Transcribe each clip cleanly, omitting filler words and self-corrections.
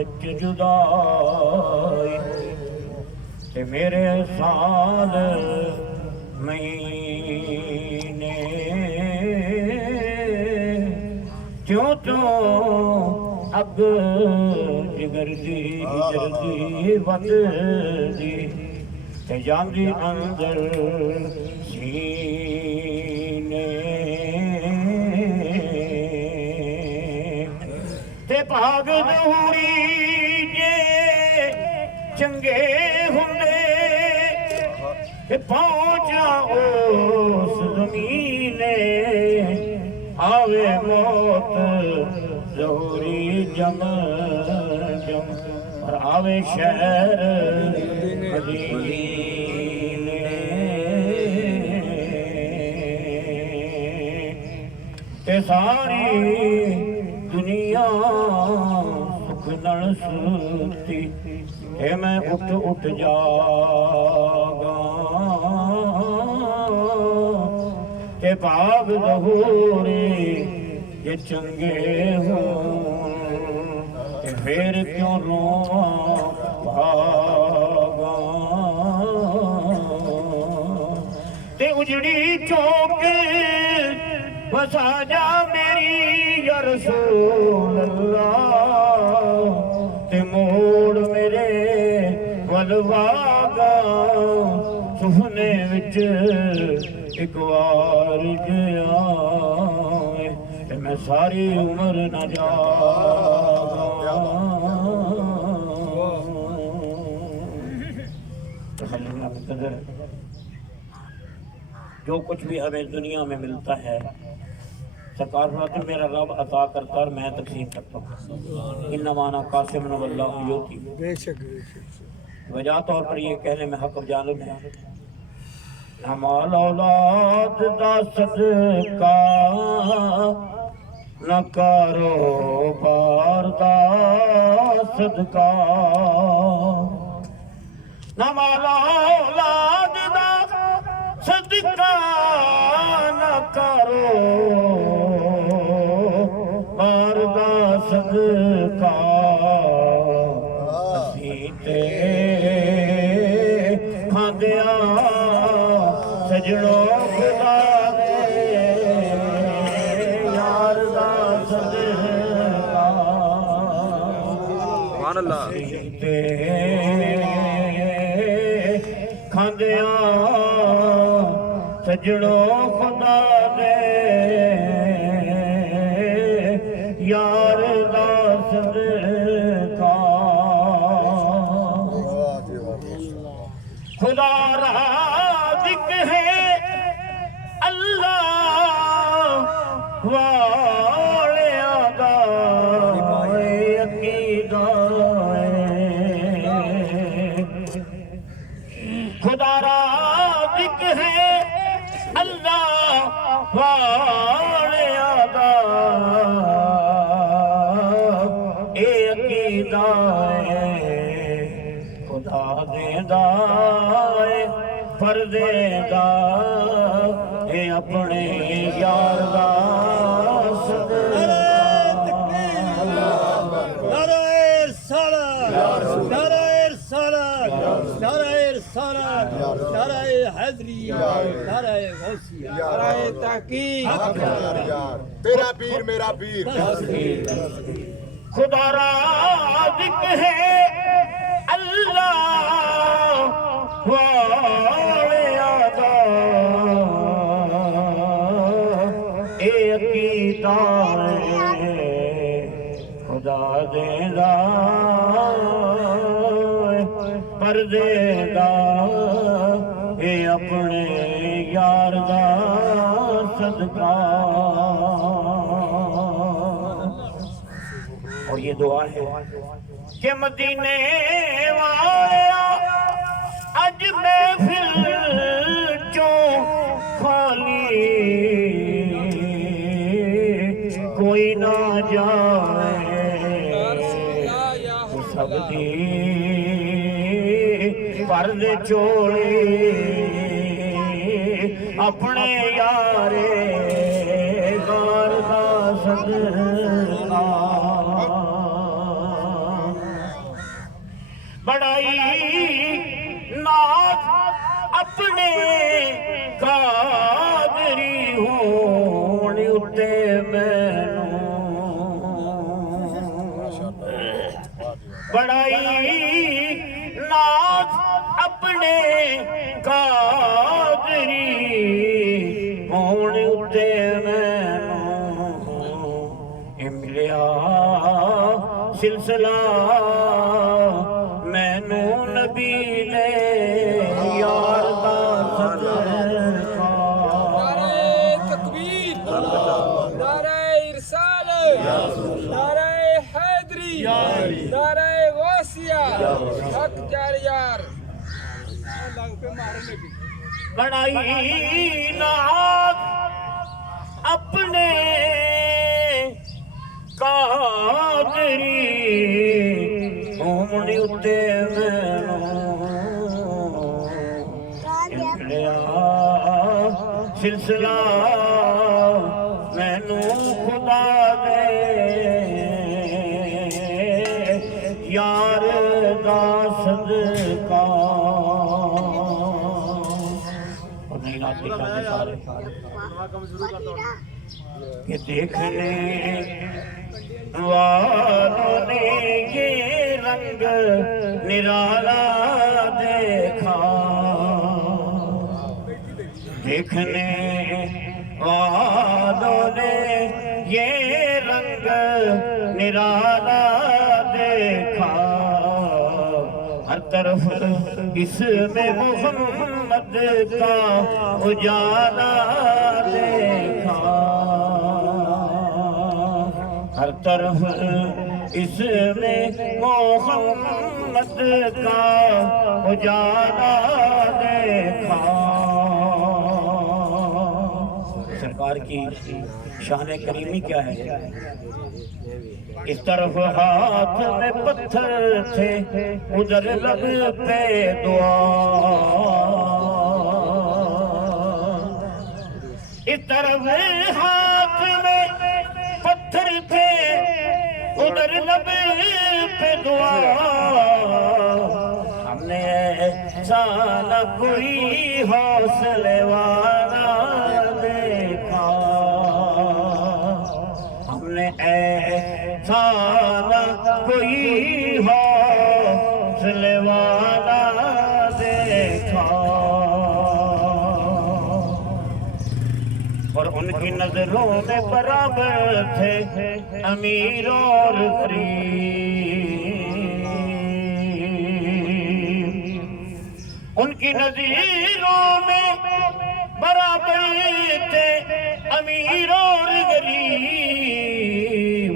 بچ جدائی تے میرے سال مہینے کیوں تو اب جگر دی ہجر دی ود دی تے جاندی اندر سینے تے بھاگ دوری جے چنگے ہوندے تے پہنچا اس زمینے آوے موت ظہوری جم جم اور آوے شہر مدینے تے ساری دنیا سکھ نال سوتی اے میں اٹھ اٹھ جاگا تے باغ ظہوری یہ چنگے ہوں تے پھر کیوں رواں بھاگا تے اجڑی چوک بسا جا میری یا رسول اللہ تے موڑ میرے ولواگا سفنے وچ ایک وار گیا تے میں ساری عمر نہ جاگا جو کچھ بھی ہمیں دنیا میں ملتا ہے سرکار فرماتے میرا رب عطا کرتا اور میں تقسیم کرتا ہوں انما انا قاسم واللہ یؤتی بے شک وجہ طور پر یہ کہنے میں حق جانب ہے ہمال اولاد دا صدقہ نہ کاروبار دا صدقہ نہ مال اولاد دا صدقہ نہ کاروبار دا صدقہ اسی تے کھاندیاں سجنوں خدا دے یار دا صدقہ سبحان اللہ تے کھاندیاں سجنوں خدا دے یار دا صدقہ خدا رازق ہے اللہ والیاں دا عقیدہ خدا رازق ہے اللہ والیاں دا اے عقیدہ خدا دیندا اے پر دیندا اے اپنے یار دا صدقہ نعرہ رسالت نعرہ رسالت نعرہ رسالت نعرہ حیدری نعرہ غوثیہ نعرہ تحقیق تیرا پیر میرا پیر خدا رازق ہے اللہ والیاں دا اے عقیدہ خدا دیندا پر دیندا اے اپنے یار دا صدقہ اور یہ دعا ہے کہ مدینے والا اج محفل چوں خالی کوئی نہ جائے سب دی پرد چوڑی اپنے یارے غار دا صدقہ اپنے قادری ہون اتے مینوں بڑائی ناز اپنے قادری ہون اتے مینوں ملیا سلسلہ مینوں نبی نے یار دا صدقہ نعرہ تکبیر، نعرہ ارسال، نعرہ حیدری، نعرہ غوثیہ، حق جار یار بڑائی ناز اپنے قادری ہومنی اتے مینوں سلسلہ مینوں خدا دے یار دا صدقہ اور نہیں ناتے کھانے سارے کہ دیکھنے والوں نے یہ رنگ نرالا دیکھا دیکھنے والوں نے یہ رنگ نرالا دیکھا ہر طرف اس میں محمد کا اجالا دیکھا ہر طرف اس میں محمد کا اجالا دیکھا سرکار کی شان کریمی کیا ہے اس طرف ہاتھ میں پتھر تھے ادھر لب پہ دعا اس طرف ہاتھ میں پتھر تھے ادھر لب پہ دعا ہم نے ایسا نہ کوئی حوصلے والا دیکھا ہم نے ایسا نہ کوئی حوصلے والا دیکھا اور ان کی نظروں میں برابر تھے امیر اور غریب ان کی نظروں میں برابر تھے امیر اور غریب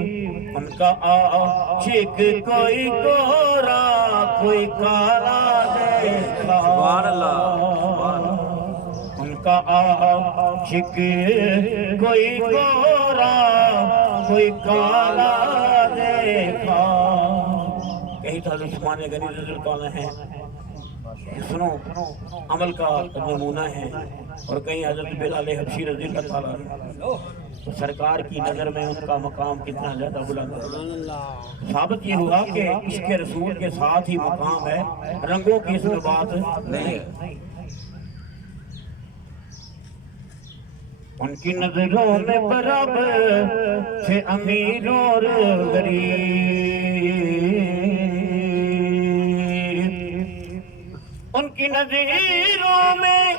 ان کا عاشق کوئی گورا کوئی کالا دیکھا سبحان اللہ ان کا عاشق کوئی گورا کوئی کالا دیکھا کہیں تو حضرت عثمان غنی رضی اللہ عنہ ہیں سنو عمل کا نمونہ ہے اور کہیں حضرت بلال حبشی رضی اللہ عنہ تو سرکار کی نظر میں ان کا مقام کتنا زیادہ بلند ہے ثابت یہ ہوا کہ عشق رسول کے ساتھ ہی مقام ہے رنگوں کی اس میں بات نہیں ہے ان کی نظروں میں برابر تھے امیر اور غریب ان کی نظروں میں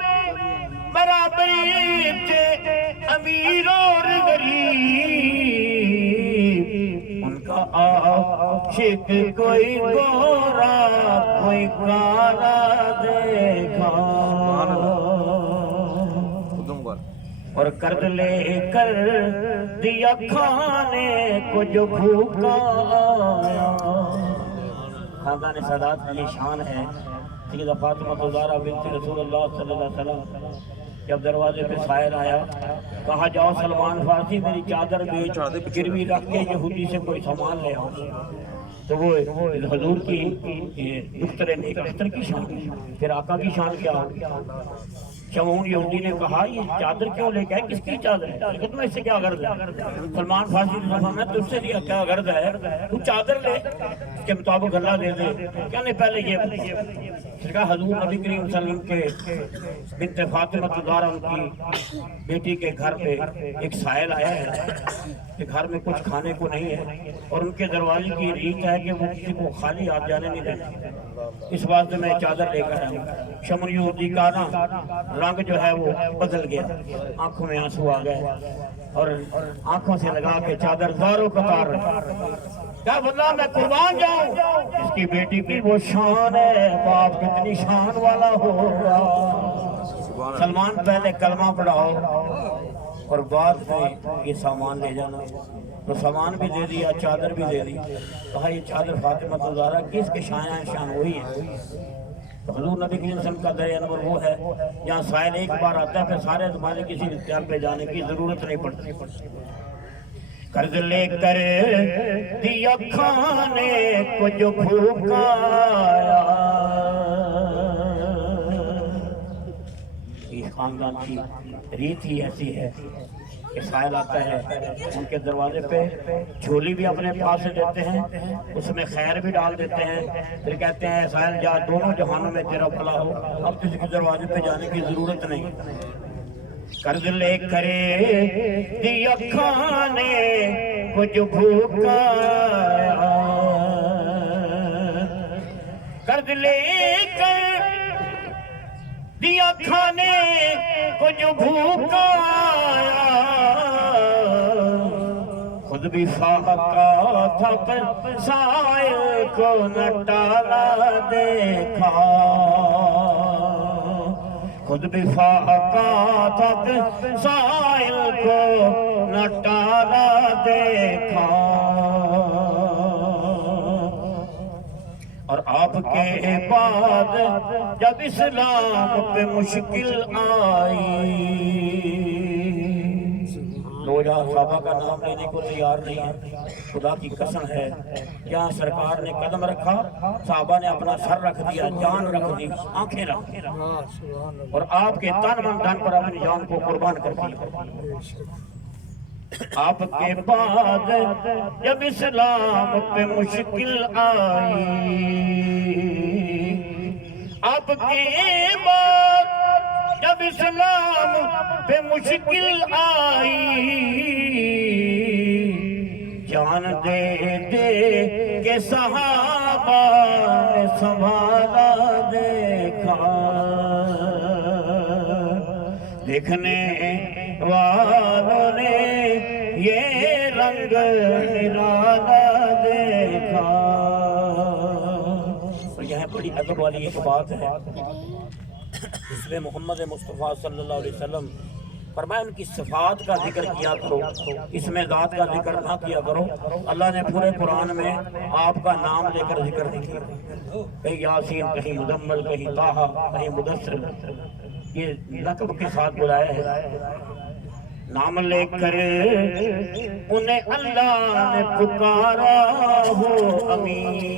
برابر تھے امیر اور غریب ان کا عاشق کوئی گورا کوئی کالا دیکھا اور قرض لے کر دیا کھانے کو جو بھوکا آیا خاندان سادات کی یہ شان ہے سیدہ فاطمہ زہرا بنت رسول اللہ صلی اللہ علیہ وسلم جب دروازے پہ سائل آیا کہا جاؤ سلمان فارسی میری چادر بیچ گروی رکھ کے یہودی سے کوئی سامان لے آؤ تو وہ حضور کی دختر نیک اختر کی شان پھر آقا کی شان کیا شمعون یہودی نے کہا یہ چادر کیوں لے کے کس کی چادر ہے کہ تمہیں اس سے کیا غرض ہے سلمان فارسی نے فرمایا تجھ سے کیا غرض ہے تو چادر لے کے مطابق اللہ دے دے، کیا نہیں پہلے یہ کہا حضور نبی کریم صلی اللہ علیہ وسلم کے بنت فاطمہ الزہرا ان کی بیٹی کے گھر پہ ایک سائل آیا ہے کہ گھر میں کچھ کھانے کو نہیں ہے، اور ان کے دروازے کی ریت ہے کہ وہ کسی کو خالی ہاتھ جانے نہیں دیتے، اس واسطے میں چادر لے کر آیا۔ شمر یہودی کا نا رنگ جو ہے وہ بدل گیا، آنکھوں میں آنسو آ گئے اور آنکھوں سے لگا کے چادر زاروں قطار کیا بندہ میں قربان جاؤں، اس کی بیٹی کی وہ شان ہے، باپ کتنی شان والا ہوگا۔ سلمان پہلے کلمہ پڑھاؤ اور بعد میں یہ سامان لے جانا، تو سامان بھی دے دیا، چادر بھی دے دی، کہا یہ چادر فاطمہ الزہرا کس کے شان وہی ہے۔ تو حضور نبی کریم صلی اللہ علیہ وسلم کا در انور وہ ہے جہاں سائل ایک بار آتا ہے پھر سارے زمانے کسی اختیار پہ جانے کی ضرورت نہیں پڑتی۔ قرض لے کر دیا کھانے کو جو بھوکایا، اس خاندان کی ریت ہی ایسی ہے کہ سائل آتا ہے ان کے دروازے پہ جھولی بھی اپنے پاس سے دیتے ہیں، اس میں خیر بھی ڈال دیتے ہیں، پھر کہتے ہیں سائل جا دونوں جہانوں میں تیرا بھلا ہو، اب کسی کے دروازے پہ جانے کی ضرورت نہیں۔ قرض لے کر دیا کھانے کو جو بھوکایا، قرض لے کر دیا کھانے کو جو بھوکایا، خود بھی فاقہ تھا پر سائل کو نہ ٹالا دیکھا، خود بھی فاقہ تھا پر سائل کو نہ ٹالا دیکھا، اور آپ کے بعد جب اسلام پہ مشکل آئی، لوگ صحابہ کا نام لینے کو تیار نہیں ہے، خدا کی قسم ہے جہاں سرکار نے قدم رکھا صحابہ نے اپنا سر رکھ دیا، جان رکھ دی، آنکھیں رکھ دی، اور آپ کے تن من دھن پر اپنی جان کو قربان کر دیا۔ آپ کے بعد جب اسلام پہ مشکل آئی، آپ کے بعد جب اسلام پہ مشکل آئی، جان دے دے کے صحابہ نے سنبھالا دیکھا، دیکھنے والوں نے یہ رنگ نرالا دیکھا۔ اور یہاں بڑی ادب والی ایک بات ہے، اس میں محمد مصطفیٰ صلی اللہ علیہ وسلم فرمایا ان کی صفات کا ذکر کیا کرو، اس میں ذات کا ذکر نہ کیا کرو۔ اللہ نے پورے قرآن میں آپ کا نام لے کر ذکر نہیں کیا، کہیں یاسین، کہیں مزمل، کہیں طٰہٰ، کہیں مدثر، یہ لقب کے ساتھ بلایا ہے۔ نام لے کر انہیں اللہ نے پکارا ہو امین،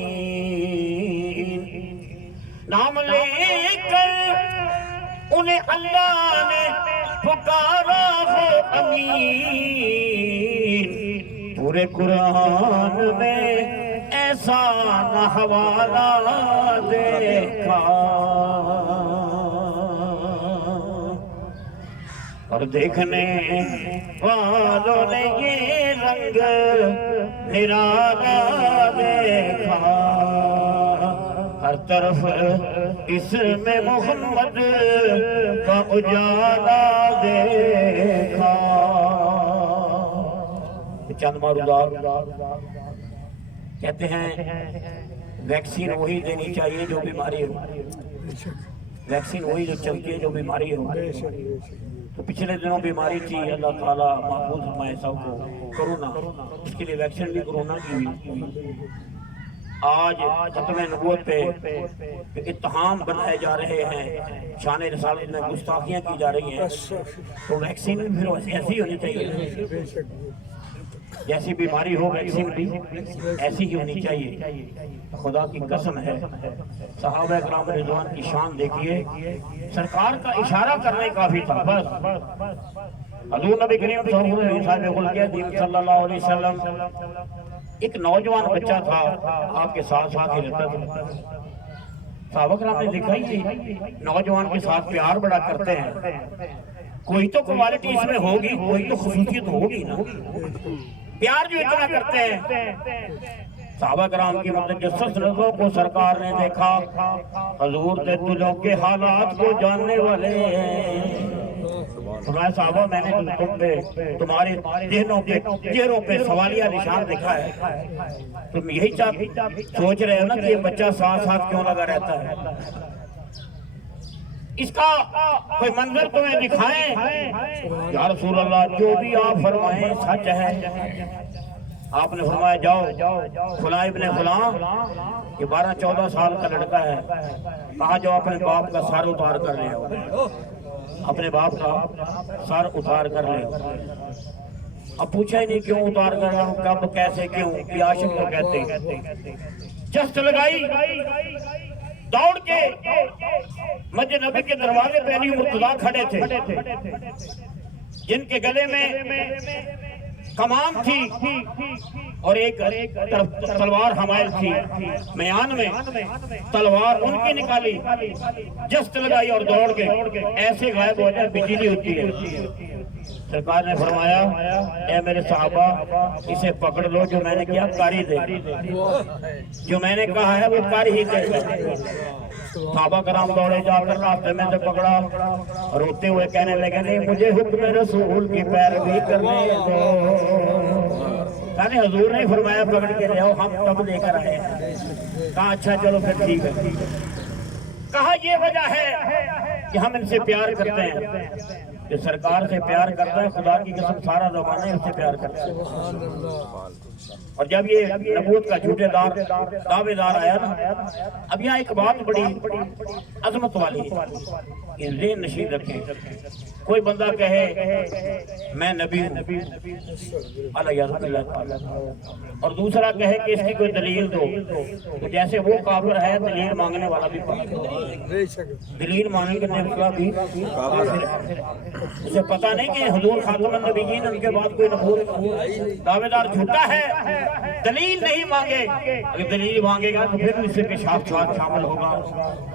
نام لے کر انہیں اللہ نے پکارا ہو امین، پورے قرآن میں ایسا نہ حوالہ دیکھا، اور دیکھنے والوں نے یہ رنگ نرالا دیکھا، ہر طرف اس میں محمد کا اجالا دیکھا۔ چند معروضات کہتے ہیں ویکسین وہی دینی چاہیے جو بیماری ہو، ویکسین وہی جو چلتی ہے جو بیماری ہو۔ تو پچھلے دنوں بیماری تھی، اللہ تعالیٰ محفوظ فرمائے سب کو، کرونا، اس کے لیے ویکسین بھی کرونا کی ہوئی۔ آج ختم نبوت پہ اتہام بنائے جا رہے ہیں، شان رسالت میں گستاخیاں کی جا رہی ہیں، تو ویکسین بھی پھر ایسی ہونی چاہیے، جیسی بیماری ہو ویکسین بھی ایسی ہی ہونی چاہیے۔ خدا کی قسم ہے، صحابہ اکرام رضوان کی شان دیکھیے، سرکار کا اشارہ کرنے کافی تھا، بس حضور نبی کریم صلی اللہ علیہ وسلم ایک نوجوان بچہ تھا آپ کے ساتھ ساتھ ہی رہتا تھا. صحابہ کرام نے دیکھا ہی نوجوان کے ساتھ پیار بڑا کرتے ہیں, کوئی تو کوالٹی اس میں ہوگی, کوئی تو خصوصیت ہوگی نا, پیار جو اتنا کرتے ہیں. صحابہ کرام کی متجسس نظروں کو سرکار نے دیکھا, حضور کے دلوں کے حالات کو جاننے والے ہیں. تمہارے صحابہ میں نے تم پہ تمہارے چہروں پہ سوالیہ نشان دیکھا ہے, تم یہی سوچ رہے ہو نا کہ یہ بچہ ساتھ ساتھ کیوں لگا رہتا ہے, اس کا کوئی منظر تمہیں دکھائیں. یا رسول اللہ جو بھی آپ فرمائیں سچ ہے. آپ نے فرمایا جاؤ فلاں ابن فلاں یہ 12-14 سال کا لڑکا ہے, کہا جاؤ اپنے باپ کا سر اتار کر لے آؤ, اپنے باپ کا سر اتار کر لے. اب پوچھا ہی نہیں کیوں اتار کر رہا ہوں, کب کیسے کیوں, یہ عاشق کو کہتے ہیں. جست لگائی, دوڑ کے مسجد نبی کے دروازے پہ علی مرتضیٰ کھڑے تھے, جن کے گلے میں کمان تھی اور ایک تلوار حمائل تھی, میان میں تلوار ان کی نکالی, جست لگائی اور دوڑ کے ایسے غائب ہو جائے بجلی ہوتی ہے. سرکار نے فرمایا اے میرے صحابہ اسے پکڑ لو, جو میں نے کیا کاری دے, جو میں نے کہا ہے وہ کاری ہی دے. صحابہ کرام دوڑے جا کر راستے میں سے پکڑا, روتے ہوئے کہنے لگے نہیں مجھے حکم رسول کی پیروی کرنے دو. کہنے حضور نے فرمایا پکڑ کے لے آؤ, ہم تب لے کر آئے. کہا اچھا چلو پھر ٹھیک ہے. کہا یہ وجہ ہے کہ ہم ان سے پیار کرتے ہیں, کہ سرکار سے پیار کرتا ہے, خدا کی قسم سارا زمانہ اس سے پیار کرتا ہے. اور جب یہ نبوت کا جھوٹے دعوے دار آیا نا, اب یہاں ایک بات بڑی عظمت والی ہے, یہ ذہن نشین رکھیں. کوئی بندہ کہے میں نبی ہوں علیہ اللہ, اور دوسرا کہے کہ اس کی کوئی دلیل دو, تو جیسے وہ کافر ہے دلیل مانگنے والا بھی دلیل مانگنے والا بھی کافر ہے. اسے پتہ نہیں کہ حضور خاتم النبیین ان کے بعد کوئی نبوت دعوے دار جھوٹا ہے, دلیل نہیں مانگے. اگر دلیل مانگے گا تو پھر اس سے پیشاب شامل ہوگا.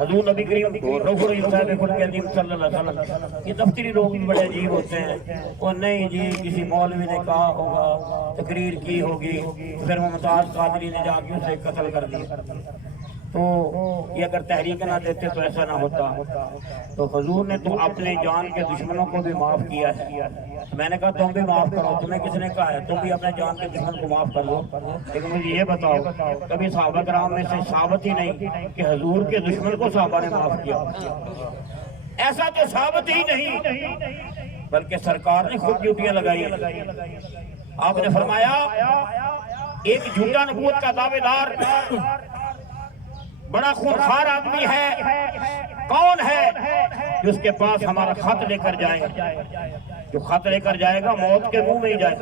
حضور نبی کریم رسول اللہ صلی اللہ علیہ وسلم, یہ دفتری لوگ بھی بڑے عجیب ہوتے ہیں. وہ نہیں جی کسی مولوی نے کہا ہوگا, تقریر کی ہوگی, پھر ممتاز قادری نے جا کے اسے قتل کر دیا. تو یہ اگر تحریک نہ دیتے تو ایسا نہ ہوتا. تو حضور نے تو اپنے جان کے دشمنوں کو بھی معاف کیا ہے. میں نے کہا تم بھی معاف کرو, تمہیں کس نے کہا ہے تم بھی اپنے جان کے دشمن کو معاف کر لو. لیکن مجھے یہ بتاؤ کبھی صحابہ کرام میں سے ثابت ہی نہیں کہ حضور کے دشمن کو صحابہ نے معاف کیا. ایسا تو ثابت ہی نہیں, بلکہ سرکار نے خود ڈیوٹیاں لگائی. آپ نے فرمایا ایک جھوٹا نبوت کا دعوے دار بڑا خونخوار آدمی ہے, کون ہے جو اس کے پاس ہمارا خط لے کر جائے, جو خط لے کر جائے گا موت کے منہ میں ہی جائے.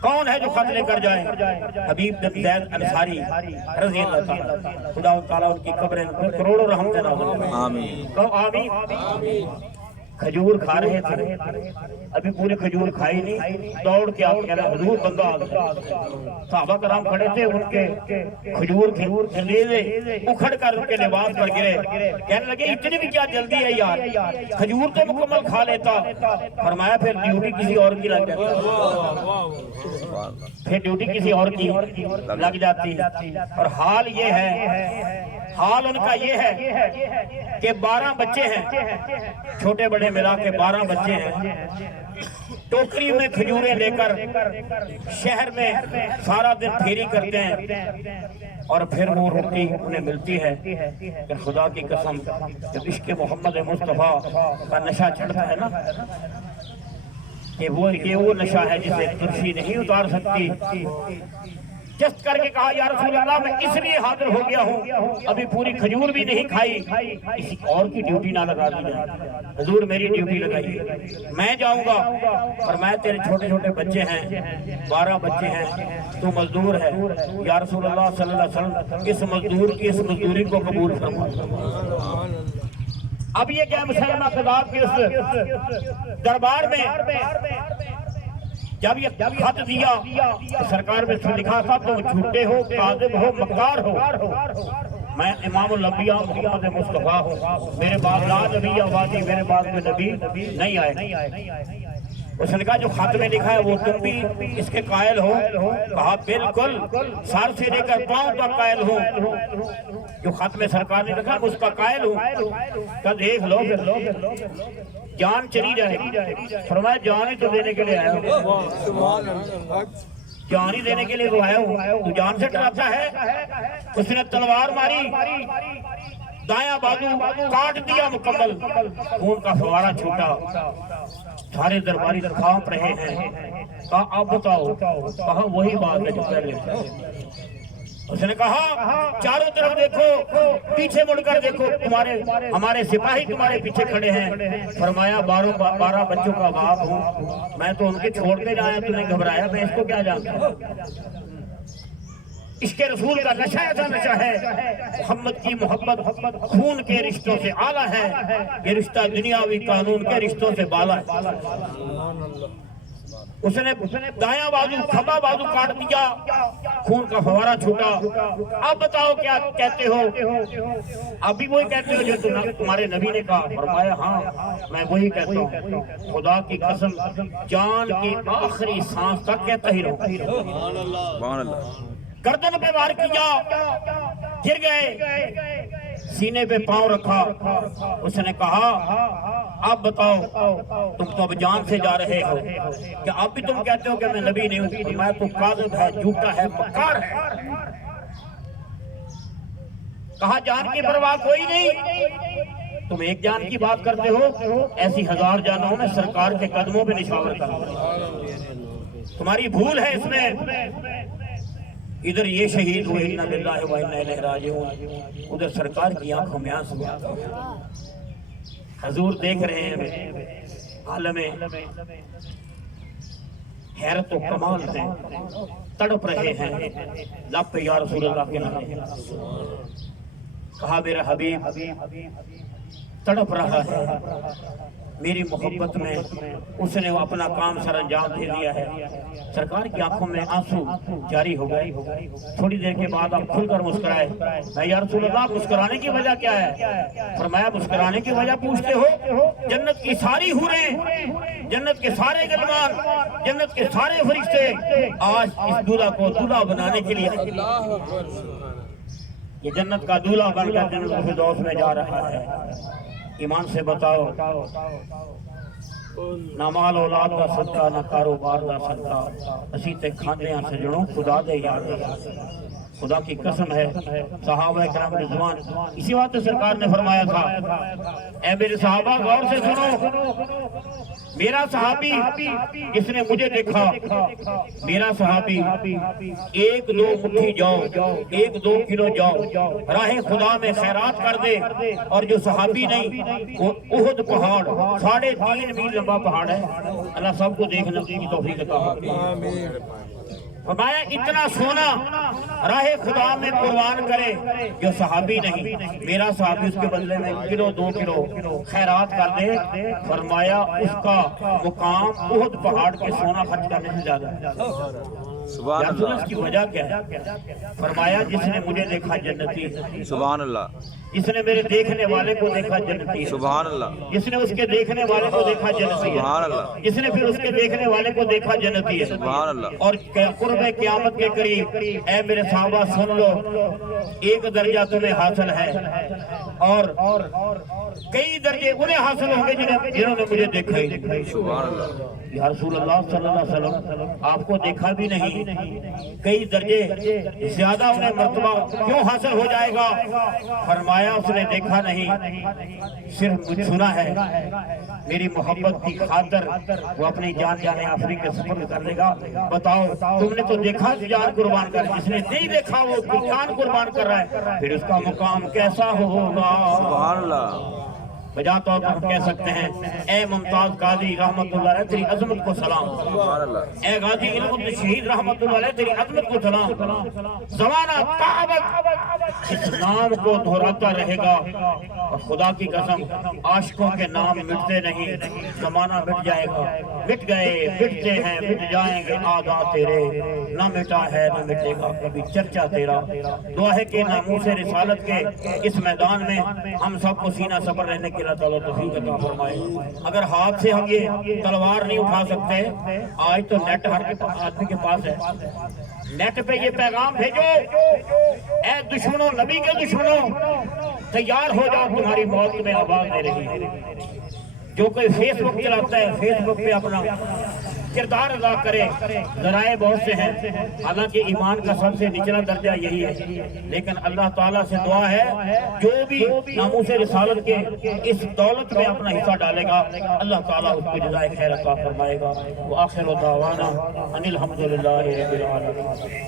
کون ہے جو خط لے کر جائے؟ حبیب بن زید انصاری رضی اللہ تعالیٰ, خدا تعالیٰ ان کی قبریں کروڑوں رحمتیں نازل کرے. آمین آمین. کھجور کھا رہے تھے, ابھی پورے کھجور کھائی نہیں, دوڑ کے آپ کہنا حضور بندہ آ گیا. صحابہ کرام کھڑے تھے, ان کے کھجور اکھڑ کر ان کے لباس پر گرے. کہنے لگے اتنی بھی کیا جلدی ہے یار, کھجور تو مکمل کھا لیتا. فرمایا پھر ڈیوٹی کسی اور کی لگ جاتی, پھر ڈیوٹی کسی اور کی لگ جاتی. اور حال یہ ہے, حال ان کا یہ ہے کہ 12 بچے ہیں, چھوٹے بڑے ملا کے 12 بچے ہیں. ٹوکری میں کھجوریں لے کر شہر میں سارا دن پھیری کرتے ہیں, اور پھر وہ روٹی انہیں ملتی ہے. کہ خدا کی قسم جب عشق محمد مصطفیٰ کا نشہ چڑھتا ہے نا, کہ یہ وہ نشہ ہے جسے ترشی نہیں اتار سکتی. جست کر کے کہا یا رسول اللہ میں اس لیے حاضر ہو گیا ہوں, ابھی پوری کھجور بھی نہیں کھائی, کسی اور کی ڈیوٹی نہ لگا دی جائے. حضور میری ڈیوٹی لگائی, میں جاؤں گا. اور میں تیرے چھوٹے چھوٹے بچے ہیں, 12 بچے ہیں, تو مزدور ہے. یا رسول اللہ صلی اللہ علیہ وسلم اس مزدور کی اس مزدوری کو قبول فرما. اب یہ کیا مسلمہ کذاب کے اس دربار میں جب یہ خط دیا سرکار میں سے لکھا تھا تم جھوٹے ہو، کاذب ہو، مکار ہو، میں امام الانبیاء محمد مصطفیٰ ہوں، میرے بعد لا نبی آبادی، میرے بعد میں نبی نہیں آئے۔ اس نے کہا جو خط میں لکھا ہے وہ تم بھی اس کے قائل ہو؟ کہا بالکل، سر سے لے کر پاؤں تک قائل ہو، جو خط میں سرکار نے لکھا اس کا قائل ہوں۔ کہا دیکھ لو پھر جان چلی جائے گی۔ فرمایا جان ہی تو دینے کے لیے آیا ہوں، جان ہی دینے کے لیے تو آیا ہوں، تو جان سے ڈراتا ہے؟ اس نے تلوار ماری، دایاں بازو کاٹ دیا مکمل، خون کا فوارہ چھوٹا، سارے درباری کانپ رہے ہیں۔ کہا آپ بتاؤ، کہا وہی بات ہے جو پہلے۔ اس نے کہا چاروں طرف دیکھو، پیچھے مڑ کر دیکھو، ہمارے سپاہی تمہارے پیچھے کھڑے ہیں۔ فرمایا 12 بچوں کا باپ ہوں میں، تو ان کے چھوڑ کے جایا، تو نہیں گھبرایا؟ میں اس کو کیا جانتا ہوں؟ اس کے رسول کا نشہ ایسا نشہ ہے، محمد کی محبت خون کے رشتوں سے اعلیٰ ہے، یہ رشتہ دنیاوی قانون کے رشتوں سے بالا ہے۔ اس نے دایاں بازو کھبا بازو کاٹ دیا، خون کا فوارہ چھوٹا۔ اب بتاؤ کیا کہتے ہو؟ ابھی وہی کہتے ہو جو تمہارے نبی نے کہا؟ فرمایا ہاں میں وہی کہتا ہوں، خدا کی قسم جان کی آخری سانس تک کہتا ہی رہوں۔ گردن پہ وار کیا، گر گئے، سینے پہ پاؤں رکھا۔ اس نے کہا اب بتاؤ تم تو اب جان سے جا رہے ہو، کہ اب بھی تم کہتے ہو کہ میں نبی نہیں ہوں؟ میں تو کاذب ہے، جھوٹا ہے، مکار ہے۔ کہا جان کی پرواہ کوئی نہیں، تم ایک جان کی بات کرتے ہو، ایسی 1000 جانوں میں سرکار کے قدموں پہ نشاور کرو، تمہاری بھول ہے اس میں۔ ادھر یہ شہید ہوئے، انا للہ و انا الیہ راجعون، ادھر سرکار کی آنکھوں میں آنسو، حضور دیکھ رہے ہیں، عالم حیرت و کمال ہیں، تڑپ رہے ہیں، لب پہ یا رسول اللہ کے نام۔ کہا میرا حبیب تڑپ رہا ہے، میری محبت میں اس نے اپنا کام سر انجام دے دیا ہے۔ سرکار کی آنکھوں میں آنسو جاری ہو گئے۔ تھوڑی دیر کے بعد آپ کھل کر مسکرائے۔ میں یا رسول اللہ مسکرانے کی وجہ کیا ہے؟ فرمایا مسکرانے کی وجہ پوچھتے ہو؟ جنت کی ساری حوریں، جنت کے سارے گلمان، جنت کے سارے فرشتے آج اس دولہا کو دولہا بنانے کے لیے، یہ جنت کا دولہا بن کر جنت الفردوس میں جا رہا ہے۔ ایمان سے بتاؤ، نہ مال اولاد کا صدقہ، نہ کاروبار کا صدقہ، اسی تے کھاندے ہیں سجنوں خدا دے یاد۔ خدا کی قسم ہے، صحابہ کرام رضوان، اسی بات سرکار نے فرمایا تھا، اے میرے صحابہ غور سے سنو، میرا صحابی جس نے مجھے دیکھا، میرا صحابی 1-2 مٹھی جاؤ، 1-2 کلو جاؤ، راہ خدا میں خیرات کر دے، اور جو صحابی نہیں وہ احد پہاڑ 3.5 میل لمبا پہاڑ ہے۔ اللہ سب کو دیکھنے کی توفیق عطا فرمائے۔ فرمایا اتنا سونا راہ خدا میں قربان کرے جو صحابی نہیں، میرا صحابی اس کے بدلے میں 1-2 کلو خیرات کر دے، فرمایا اس کا مقام احد پہاڑ کے سونا خرچ کرنے سے زیادہ ہے۔ سبحان اللہ۔ اس کی وجہ کیا ہے؟ فرمایا جس نے مجھے دیکھا جنتی، سبحان اللہ۔ جس نے میرے دیکھنے والے کو دیکھا جنتی ہے، سبحان اللہ۔ جس نے اس کے دیکھنے والے کو دیکھا جنتی ہے، سبحان اللہ۔ جس نے پھر اس کے دیکھنے والے کو دیکھا جنتی ہے، سبحان اللہ۔ اور قرب قیامت کے قریب اے میرے صحابہ سن لو، 1 درجہ تمہیں حاصل ہے، اور کئی درجے انہیں حاصل ہوں گے جنہوں نے مجھے دیکھا ہی۔ سبحان اللہ۔ یا رسول اللہ صلی اللہ علیہ وسلم آپ کو دیکھا بھی نہیں، کئی درجے زیادہ انہیں مرتبہ کیوں حاصل ہو جائے گا؟ فرمایا اس نے دیکھا نہیں، صرف مجھ سنا ہے، میری محبت کی خاطر وہ اپنی جان جانے آفرین کے سپرد کر دے گا۔ بتاؤ تم نے تو دیکھا جان قربان کر، جس نے نہیں دیکھا وہ جان قربان کر رہا ہے، پھر اس کا مقام کیسا ہوگا؟ سبحان اللہ۔ بجا طور پر ہم کہہ سکتے ہیں اے ممتاز قاضی رحمت اللہ علیہ تیری عظمت کو سلام، سبحان اللہ، اے غازی علم الدین شہید رحمت اللہ علیہ تیری عظمت کو سلام۔ زمانہ کعبت اس نام کو دہراتا رہے گا، اور خدا کی قسم عاشقوں کے نام مٹتے نہیں، زمانہ مٹ جائے گا، مٹ گئے، مٹتے ہیں، مٹ جائیں گے آدھا تیرے، نہ مٹا ہے نہ مٹے گا کبھی چرچا تیرا۔ دعا ہے کہ ناموس رسالت کے اس میدان میں ہم سب کو سینہ صبر رہنے کے اللہ تعالیٰ توفیق عطا فرمائے۔ اگر ہاتھ سے ہم یہ تلوار نہیں اٹھا سکتے، آج تو نیٹ ہر آدمی کے پاس ہے، نیٹ پہ یہ پیغام بھیجو، اے دشمنوں، نبی کے دشمنوں تیار ہو جاؤ، تمہاری موت میں آواز دے رہی ہے۔ جو کوئی فیس بک چلاتا ہے، فیس بک پہ اپنا کردار ادا کرے، ذرائع بہت سے ہیں، حالانکہ ایمان کا سب سے نچلا درجہ یہی ہے، لیکن اللہ تعالیٰ سے دعا ہے جو بھی ناموس رسالت کے اس دولت میں اپنا حصہ ڈالے گا، اللہ تعالیٰ اس کو جزائے خیر عطا فرمائے گا۔ وآخر دعوانا ان الحمدللہ رب العالمین۔